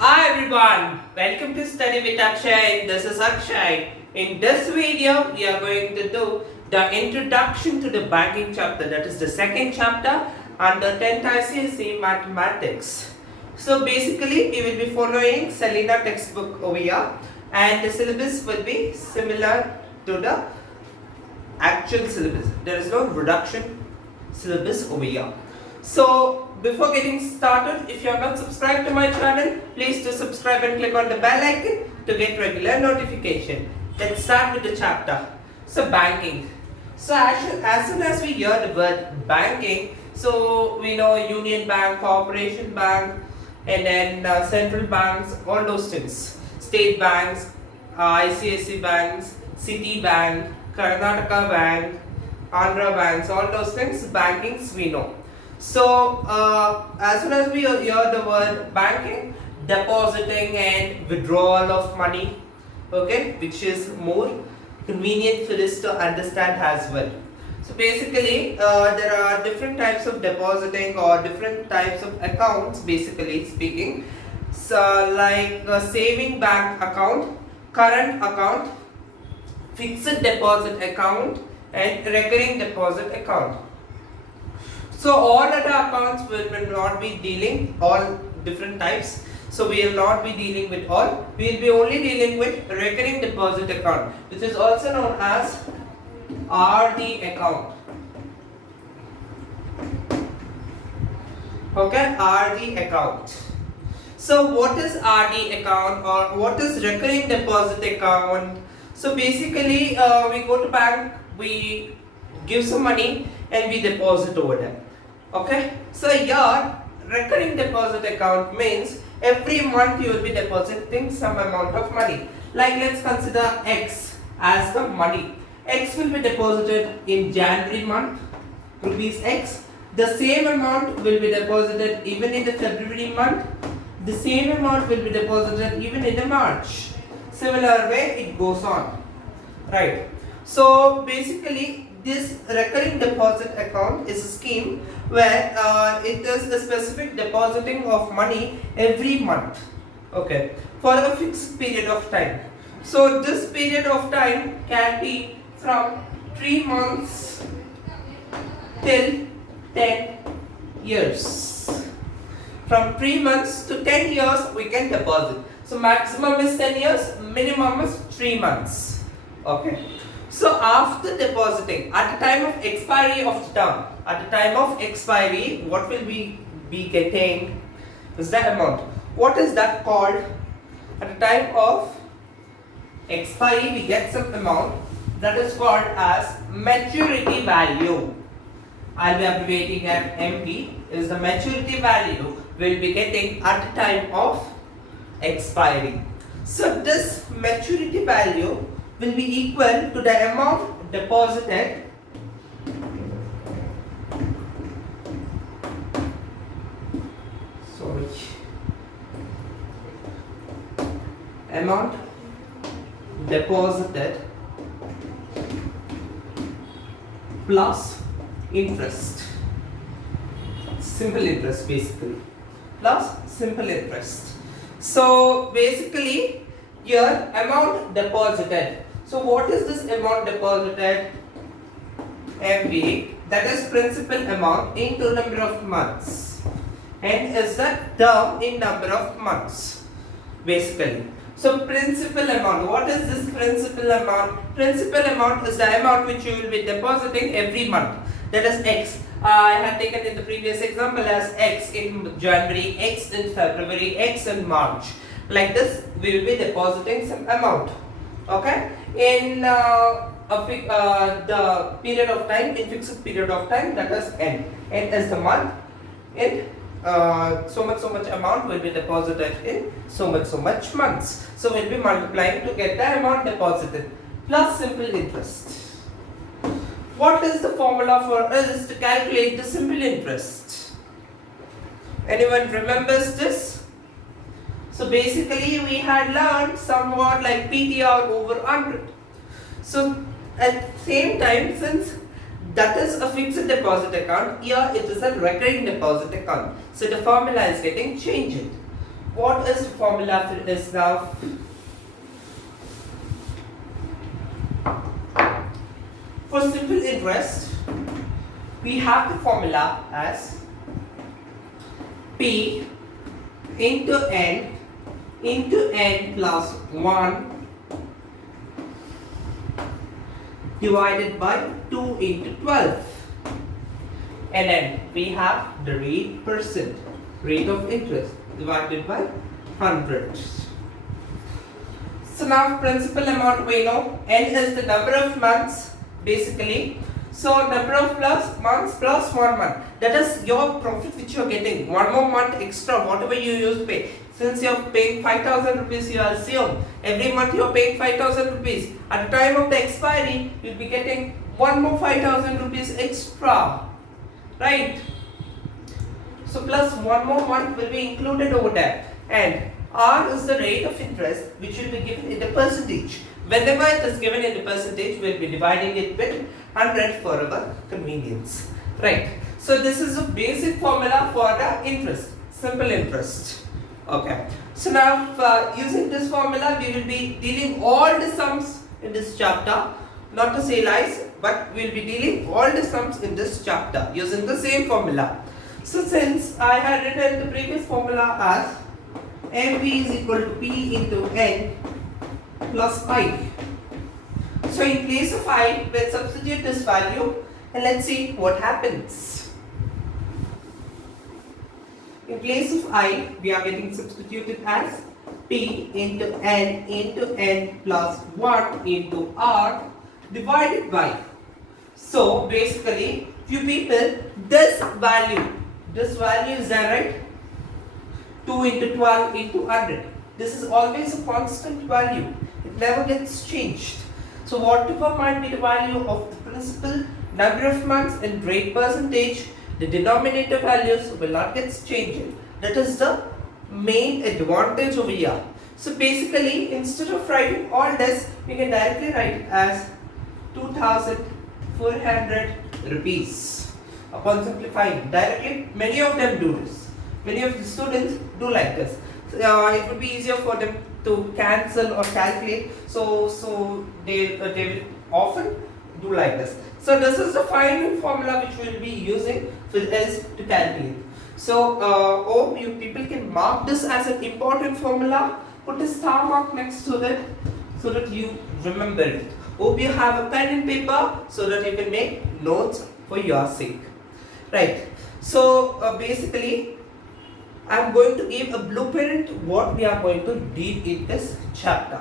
Hi everyone, welcome to Study with Akshay. This is Akshay. In this video, we are going to do the introduction to the banking chapter, that is the second chapter under 10th ICSE Mathematics. So basically, we will be following Selena textbook over here, and the syllabus will be similar to the actual syllabus. There is no reduction syllabus over here. So before getting started, if you are not subscribed to my channel, please do subscribe and click on the bell icon to get regular notification. Let's start with the chapter. So banking. So as soon as we hear the word banking, so we know Union Bank, Corporation Bank, and then central banks, all those things. State banks, ICSE banks, City Bank, Karnataka Bank, Andhra banks, all those things, bankings we know. So as soon as we hear the word banking, depositing and withdrawal of money, okay, which is more convenient for us to understand as well. So basically there are different types of depositing or different types of accounts, basically speaking. So like a saving bank account, current account, fixed deposit account and recurring deposit account. So all other accounts will not be dealing all different types. So we will not be dealing with all. We will be only dealing with recurring deposit account, which is also known as RD account. Okay, RD account. So what is RD account or what is recurring deposit account? So basically we go to bank, we give some money and we deposit over there. Okay, so your recurring deposit account means every month you will be depositing some amount of money. Like let's consider X as the money. X will be deposited in January month, rupees X. The same amount will be deposited even in the February month. The same amount will be deposited even in the March. Similar way it goes on, right? So basically this recurring deposit account is a scheme where it is a specific depositing of money every month, okay, for a fixed period of time. So this period of time can be from 3 months till 10 years. From 3 months to 10 years we can deposit. So maximum is 10 years, minimum is 3 months, okay. So after depositing, at the time of expiry of the term, at the time of expiry, what will we be getting is that amount. What is that called? At the time of expiry, we get some amount that is called as maturity value. I'll be abbreviating as MP, is the maturity value we'll be getting at the time of expiry. So this maturity value will be equal to the amount deposited amount deposited plus interest, simple interest basically, plus simple interest. So basically your amount deposited. So what is this amount deposited? MV, that is principal amount into number of months, and is the term in number of months basically. So principal amount, what is this principal amount? Principal amount is the amount which you will be depositing every month, that is X. I had taken in the previous example as X in January, X in February, X in March. Like this we will be depositing some amount, okay, in the period of time, in fixed period of time, that is N. N is the month, in so much amount will be deposited in so much months. So we'll be multiplying to get the amount deposited plus simple interest. What is the formula for us to calculate the simple interest? Anyone remembers this? So basically we had learned somewhat like PTR over 100. So at the same time, since that is a fixed deposit account, here it is a recurring deposit account. So the formula is getting changed. what is the formula for this now? For simple interest, we have the formula as P into n plus 1 divided by 2 into 12. And then we have the rate of interest divided by 100. So now principal amount we know, n is the number of months basically. So number of months plus 1 month, that is your profit which you are getting. One more month extra, whatever you used to pay. Since you are paying 5,000 rupees, you assume every month you are paying 5,000 rupees. At the time of the expiry, you will be getting one more 5,000 rupees extra, right? So plus one more month will be included over there, and R is the rate of interest which will be given in the percentage. Whenever it is given in the percentage, we will be dividing it with 100 for our convenience, right? So this is a basic formula for the interest, simple interest. Okay. So now using this formula, we will be dealing all the sums in this chapter. Not to say lies, but we will be dealing all the sums in this chapter using the same formula. So since I had written the previous formula as MV is equal to P into N plus I. So in place of I, let's substitute this value and let's see what happens. In place of I, we are getting substituted as P into N plus 1 into R divided by. So basically, few people, this value is there, right? 2 into 12 into 100. This is always a constant value. It never gets changed. So whatever might be the value of the principal, number of months and rate percentage, the denominator values will not get changed. That is the main advantage over here. So basically, instead of writing all this, we can directly write it as 2,400 rupees. Upon simplifying directly, many of them do this. Many of the students do like this. It would be easier for them to cancel or calculate. So they will often do like this. So this is the final formula which we will be using for us to calculate. So hope you people can mark this as an important formula. Put a star mark next to it so that you remember it. Hope you have a pen and paper so that you can make notes for your sake. Right. So basically, I am going to give a blueprint what we are going to deal in this chapter.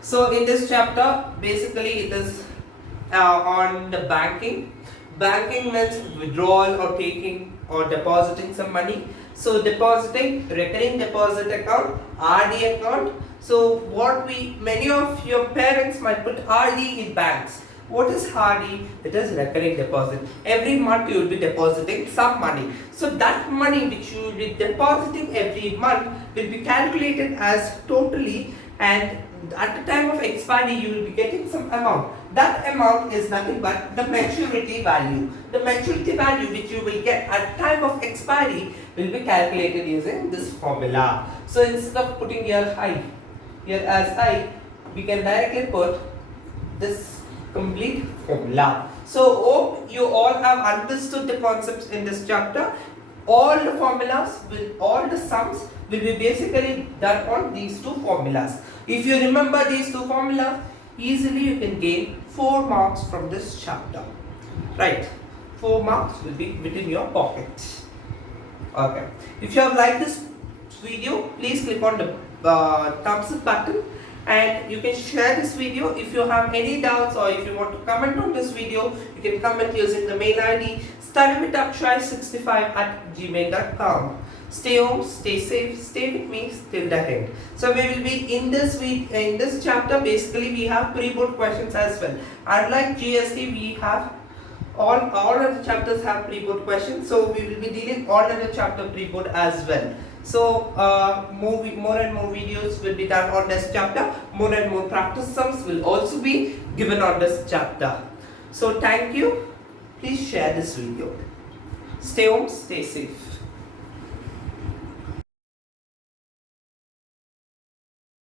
So in this chapter, basically it is on the banking. Banking means withdrawal or taking or depositing some money. So depositing, recurring deposit account, RD account. So many of your parents might put RD in banks. What is RD? It is recurring deposit. Every month you will be depositing some money. So that money which you will be depositing every month will be calculated as totally, and at the time of expiry you will be getting some amount. That amount is nothing but the maturity value. The maturity value which you will get at time of expiry will be calculated using this formula. So instead of putting here I, here as I, we can directly put this complete formula. So hope you all have understood the concepts in this chapter. All the formulas all the sums will be basically done on these two formulas. If you remember these two formulas, easily you can gain 4 marks from this chapter. Right? 4 marks will be within your pocket. Okay. If you have liked this video, please click on the thumbs up button. And you can share this video. If you have any doubts or if you want to comment on this video, you can comment using the mail ID studywithakshay65@gmail.com. Stay home, stay safe, stay with me till the end. So we will be in this chapter. Basically, we have pre-board questions as well. Unlike GST, we have all other chapters have pre-board questions. So we will be dealing all other chapter pre-board as well. So more and more videos will be done on this chapter. More and more practice sums will also be given on this chapter. So thank you. Please share this video. Stay home, stay safe.